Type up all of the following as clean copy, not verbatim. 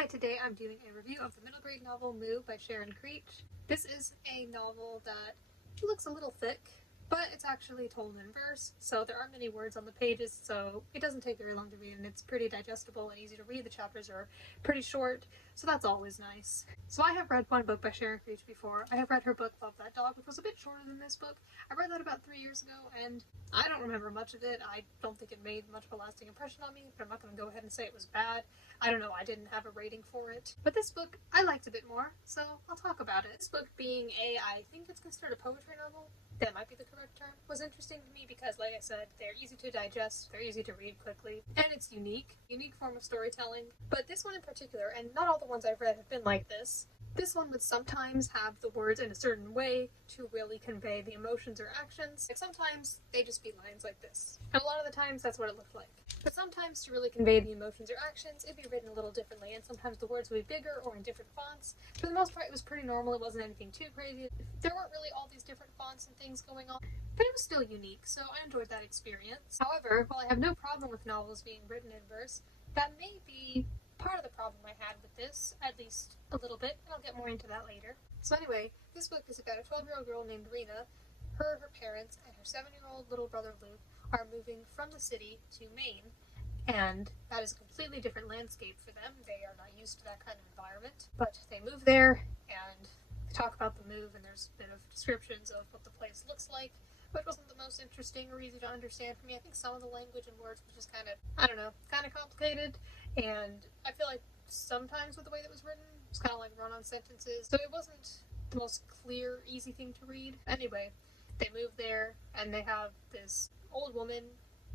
Hi, today I'm doing a review of the middle grade novel Moo by Sharon Creech. This is a novel that looks a little thick, but it's actually told in verse, so there aren't many words on the pages, so it doesn't take very long to read, and it's pretty digestible and easy to read. The chapters are pretty short, so that's always nice. So I have read one book by Sharon Creech before. I have read her book Love That Dog, which was a bit shorter than this book. I read that about 3 years ago, and I don't remember much of it. I don't think it made much of a lasting impression on me, but I'm not going to go ahead and say it was bad. I don't know, I didn't have a rating for it. But this book, I liked a bit more, so I'll talk about it. This book being I think it's considered a poetry novel, that might be the correct term, was interesting to me because, like I said, they're easy to digest, they're easy to read quickly, and it's unique form of storytelling. But this one in particular, and not all the ones I've read have been like this one would sometimes have the words in a certain way to really convey the emotions or actions. Like sometimes they just be lines like this. And a lot of the times that's what it looked like. But sometimes to really convey the emotions or actions, it'd be written a little differently, and sometimes the words would be bigger or in different fonts. For the most part, it was pretty normal. It wasn't anything too crazy. There weren't really all these different fonts and things going on, but it was still unique, so I enjoyed that experience. However, while I have no problem with novels being written in verse, that may be part of the problem I had with this, at least a little bit, and I'll get more into that later. So anyway, this book is about a 12-year-old girl named Rena. Her parents, and her 7-year-old little brother Luke are moving from the city to Maine, and that is a completely different landscape for them. They are not used to that kind of environment, but they move there, and they talk about the move, and there's a bit of descriptions of what the place looks like, but it wasn't the most interesting or easy to understand for me. I think some of the language and words was just kind of complicated, and I feel like sometimes with the way that was written, it was kind of like run-on sentences, so it wasn't the most clear, easy thing to read. Anyway, they move there, and they have this old woman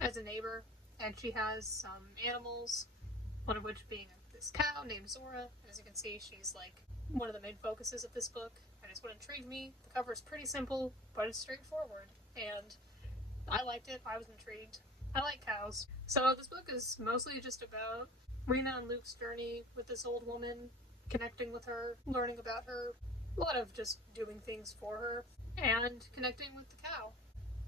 as a neighbor, and she has some animals, one of which being this cow named Zora. And as you can see, she's like one of the main focuses of this book, and it's what intrigued me. The cover is pretty simple, but it's straightforward, and I liked it. I was intrigued. I like cows. So this book is mostly just about Rena and Luke's journey with this old woman, connecting with her, learning about her, a lot of just doing things for her, and connecting with the cow.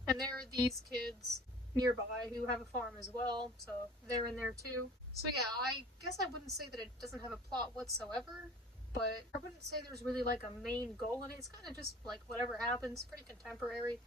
And there are these kids nearby who have a farm as well, so they're in there too. So yeah, I guess I wouldn't say that it doesn't have a plot whatsoever, but I wouldn't say there's really like a main goal in it. It's kind of just like whatever happens, pretty contemporary.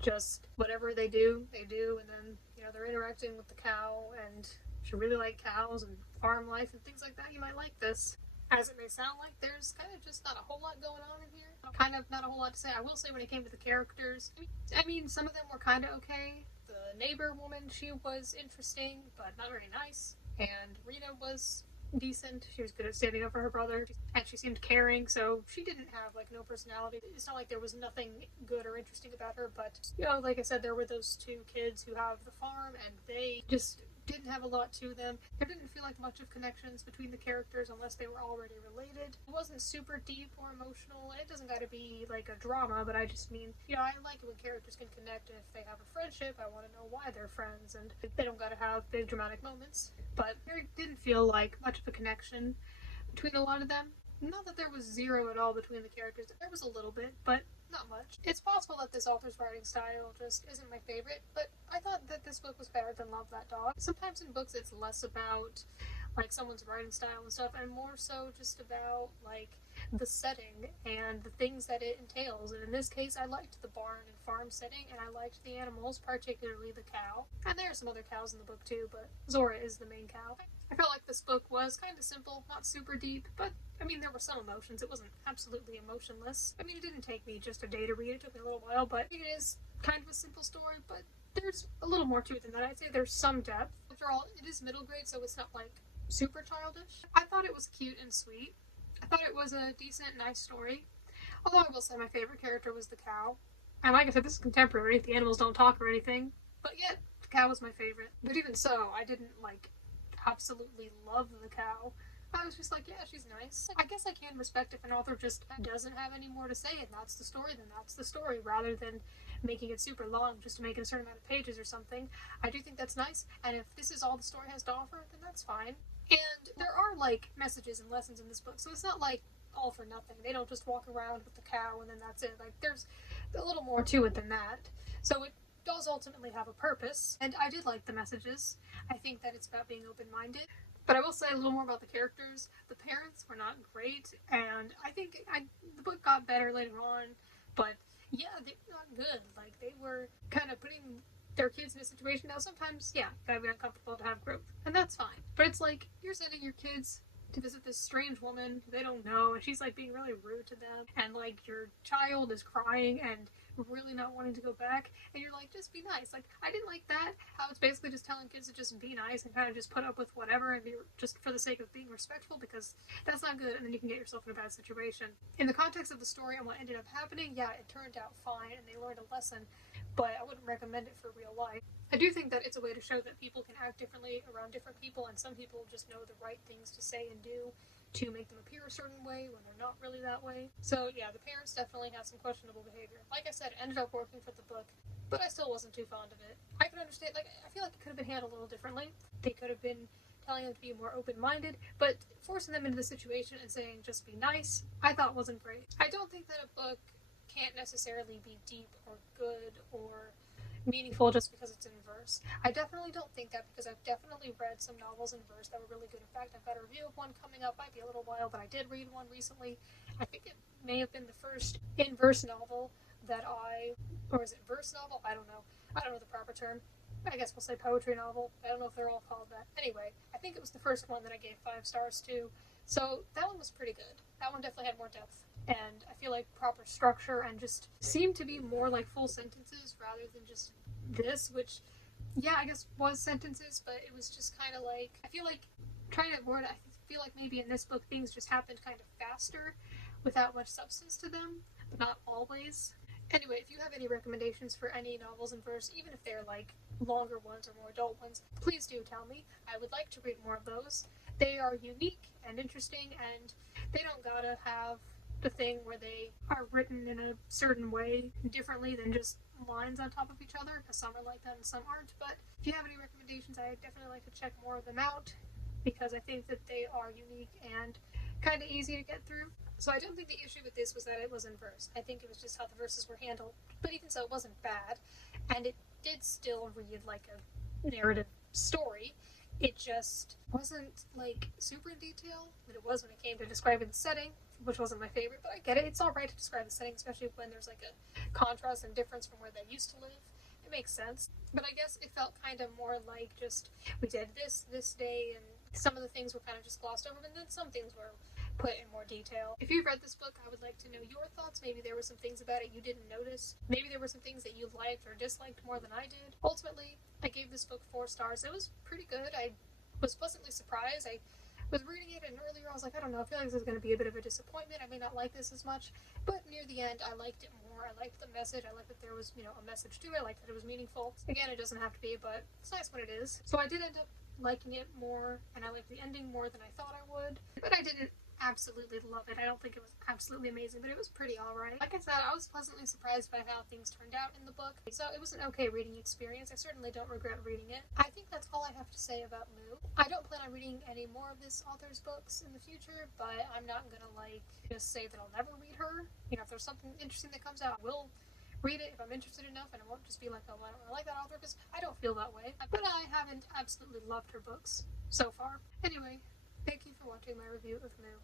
Just whatever they do, and then, they're interacting with the cow, and if you really like cows and farm life and things like that, you might like this. As it may sound like, there's kind of just not a whole lot going on in here. Kind of not a whole lot to say. I will say when it came to the characters, I mean some of them were kind of okay. The neighbor woman, she was interesting, but not very nice. And Rena was decent. She was good at standing up for her brother, and she seemed caring, so she didn't have no personality. It's not like there was nothing good or interesting about her, but like I said, there were those two kids who have the farm, and they just didn't have a lot to them. There didn't feel like much of connections between the characters unless they were already related. It wasn't super deep or emotional. It doesn't gotta be like a drama, but I just mean, I like it when characters can connect, and if they have a friendship, I want to know why they're friends, and they don't gotta have big dramatic moments. But there didn't feel like much of a connection between a lot of them. Not that there was zero at all between the characters. There was a little bit, but not much. It's possible that this author's writing style just isn't my favorite, but I thought that this book was better than Love That Dog. Sometimes in books it's less about someone's writing style and stuff, and more so just about the setting and the things that it entails. And in this case, I liked the barn and farm setting, and I liked the animals, particularly the cow. And there are some other cows in the book too, but Zora is the main cow. I felt like this book was kind of simple, not super deep, but there were some emotions. It wasn't absolutely emotionless. It didn't take me just a day to read. It took me a little while, but it is kind of a simple story, but there's a little more to it than that. I'd say there's some depth. After all, it is middle grade, so it's not super childish. I thought it was cute and sweet. I thought it was a decent, nice story. Although I will say my favorite character was the cow. And like I said, this is contemporary. The animals don't talk or anything. But yet, the cow was my favorite. But even so, I didn't absolutely love the cow. I was just yeah, she's nice. I guess I can respect if an author just doesn't have any more to say, and that's the story, then that's the story, rather than making it super long just to make a certain amount of pages or something. I do think that's nice, and if this is all the story has to offer, then that's fine. And there are messages and lessons in this book, so it's not all for nothing. They don't just walk around with the cow and then that's it. There's a little more to it than that. So it does ultimately have a purpose, and I did like the messages. I think that it's about being open-minded. But I will say a little more about the characters. The parents were not great, and I think the book got better later on, but yeah, they were not good. Like, they were kind of putting their kids in a situation. Now, sometimes, yeah, it gotta be uncomfortable to have growth, and that's fine. But it's like, you're sending your kids to visit this strange woman who they don't know, and she's like being really rude to them, and like your child is crying and really not wanting to go back, and you're like, just be nice. Like, I didn't like that, how it's basically just telling kids to just be nice and kind of just put up with whatever and be just for the sake of being respectful, because that's not good, and then you can get yourself in a bad situation. In the context of the story and what ended up happening, yeah, it turned out fine and they learned a lesson, but I wouldn't recommend it for real life. I do think that it's a way to show that people can act differently around different people, and some people just know the right things to say and do to make them appear a certain way when they're not really that way. So yeah, the parents definitely had some questionable behavior. Like I said, it ended up working for the book, but I still wasn't too fond of it. I can understand, like, I feel like it could have been handled a little differently. They could have been telling them to be more open-minded, but forcing them into the situation and saying just be nice, I thought wasn't great. I don't think that a book can't necessarily be deep or good or meaningful just because it's in verse. I definitely don't think that, because I've definitely read some novels in verse that were really good. In fact, I've got a review of one coming up. Might be a little while, but I did read one recently. I think it may have been the first in verse novel that or is it verse novel? I don't know. I don't know the proper term. I guess we'll say poetry novel. I don't know if they're all called that. Anyway, I think it was the first one that I gave 5 stars to. So that one was pretty good. That one definitely had more depth, and I feel like proper structure, and just seemed to be more like full sentences rather than just this, which, yeah, I guess was sentences, but it was just kind of like, I feel like, trying to word it, I feel like maybe in this book things just happened kind of faster without much substance to them, but not always. Anyway, if you have any recommendations for any novels in verse, even if they're like longer ones or more adult ones, please do tell me. I would like to read more of those. They are unique and interesting, and they don't gotta have the thing where they are written in a certain way differently than just lines on top of each other, because some are like that and some aren't. But if you have any recommendations, I definitely like to check more of them out, because I think that they are unique and kind of easy to get through. So I don't think the issue with this was that it was in verse. I think it was just how the verses were handled. But even so, it wasn't bad, and it did still read like a narrative story. It just wasn't like super in detail, but it was when it came to describing the setting, which wasn't my favorite, but I get it. It's alright to describe the setting, especially when there's like a contrast and difference from where they used to live. It makes sense. But I guess it felt kind of more like just, we did this day, and some of the things were kind of just glossed over, and then some things were put in more detail. If you've read this book, I would like to know your thoughts. Maybe there were some things about it you didn't notice. Maybe there were some things that you liked or disliked more than I did. Ultimately, I gave this book 4 stars. It was pretty good. I was pleasantly surprised. I was reading it, and earlier I was like, I don't know, I feel like this is going to be a bit of a disappointment. I may not like this as much, but near the end, I liked it more. I liked the message. I liked that there was, a message to it. I liked that it was meaningful. Again, it doesn't have to be, but it's nice when it is. So I did end up liking it more, and I liked the ending more than I thought I would, but I didn't absolutely love it. I don't think it was absolutely amazing, but it was pretty alright. Like I said, I was pleasantly surprised by how things turned out in the book, so it was an okay reading experience. I certainly don't regret reading it. I think that's all I have to say about Moo. I don't plan on reading any more of this author's books in the future, but I'm not gonna just say that I'll never read her. If there's something interesting that comes out, I will read it if I'm interested enough, and I won't just be like, oh, I don't really like that author, because I don't feel that way. But I haven't absolutely loved her books so far. Anyway, thank you for watching my review of Moo.